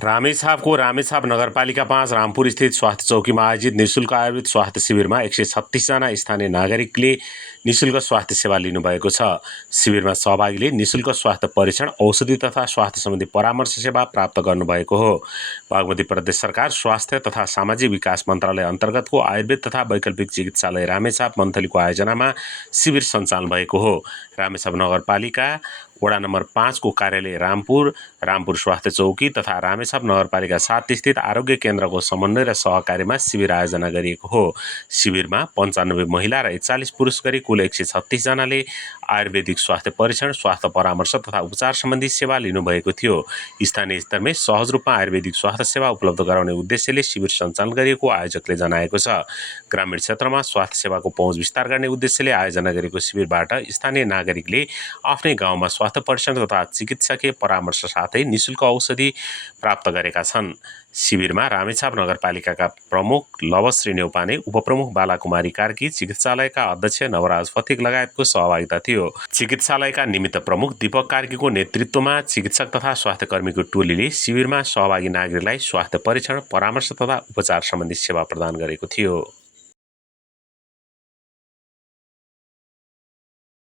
रामेछापको रामेछाप नगरपालिका 5 रामपुर स्थित स्वास्थ्य चौकीमा आयोजित निशुल्क आयुर्वेद स्वास्थ्य शिविरमा 136 जना स्थानीय नागरिकले निशुल्क स्वास्थ्य सेवा लिनुभएको छ। शिविरमा सहभागीले निशुल्क स्वास्थ्य परीक्षण, औषधि तथा स्वास्थ्य सम्बन्धी परामर्श सेवा प्राप्त गर्नुभएको हो। बागमती प्रदेश सरकार स्वास्थ्य तथा सामाजिक विकास मन्त्रालय अन्तर्गतको आयुर्वेद तथा वैकल्पिक चिकित्सालय रामेछाप मन्थलीको आयोजनामा शिविर सञ्चालन भएको हो। रामेछाप नगरपालिका वडा नम्बर 5 को कार्यालय रामपुर स्वास्थ्य चौकी तथा रामेछाप नगरपालिका 7 स्थित आरोग्य केन्द्रको समन्वय र सहकार्यमा शिविर आयोजना गरिएको हो। शिविरमा 95 महिला र 41 पुरुष गरी कुल 136 जनाले आयुर्वेदिक स्वास्थ्य परीक्षण, स्वास्थ्य परामर्श तथा उपचार सम्बन्धी सेवा लिनुभएको थियो। स्थानीय स्तरमै सहज रूपमा आयुर्वेदिक स्वास्थ्य सेवा उपलब्ध गराउने उद्देश्यले शिविर सञ्चालन गरिएको आयोजकले जनाएको छ। ग्रामीण क्षेत्रमा स्वास्थ्य सेवाको पहुँच विस्तार गर्ने उद्देश्यले आयोजना गरेको शिविरबाट स्थानीय नागरिकले आफ्नै गाउँमा स्वास्थ्य परीक्षण तथा चिकित्सकीय परामर्श साथै निशुल्क औषधि प्राप्त गरेका छन्। शिविरमा रामेछाप नगरपालिकाका प्रमुख लवश्री न्यौपाने, उपप्रमुख बालाकुमारी कार्की, चिकित्सालयका अध्यक्ष नवराज फतिक लगायतको सहभागिता थियो। चिकित्सालयका निमित्त प्रमुख दीपक कार्कीको नेतृत्वमा चिकित्सक तथा स्वास्थ्यकर्मीको टोलीले शिविरमा सहभागी नागरिकलाई स्वास्थ्य परीक्षण, परामर्श तथा उपचार सम्बन्धी सेवा प्रदान गरेको थियो।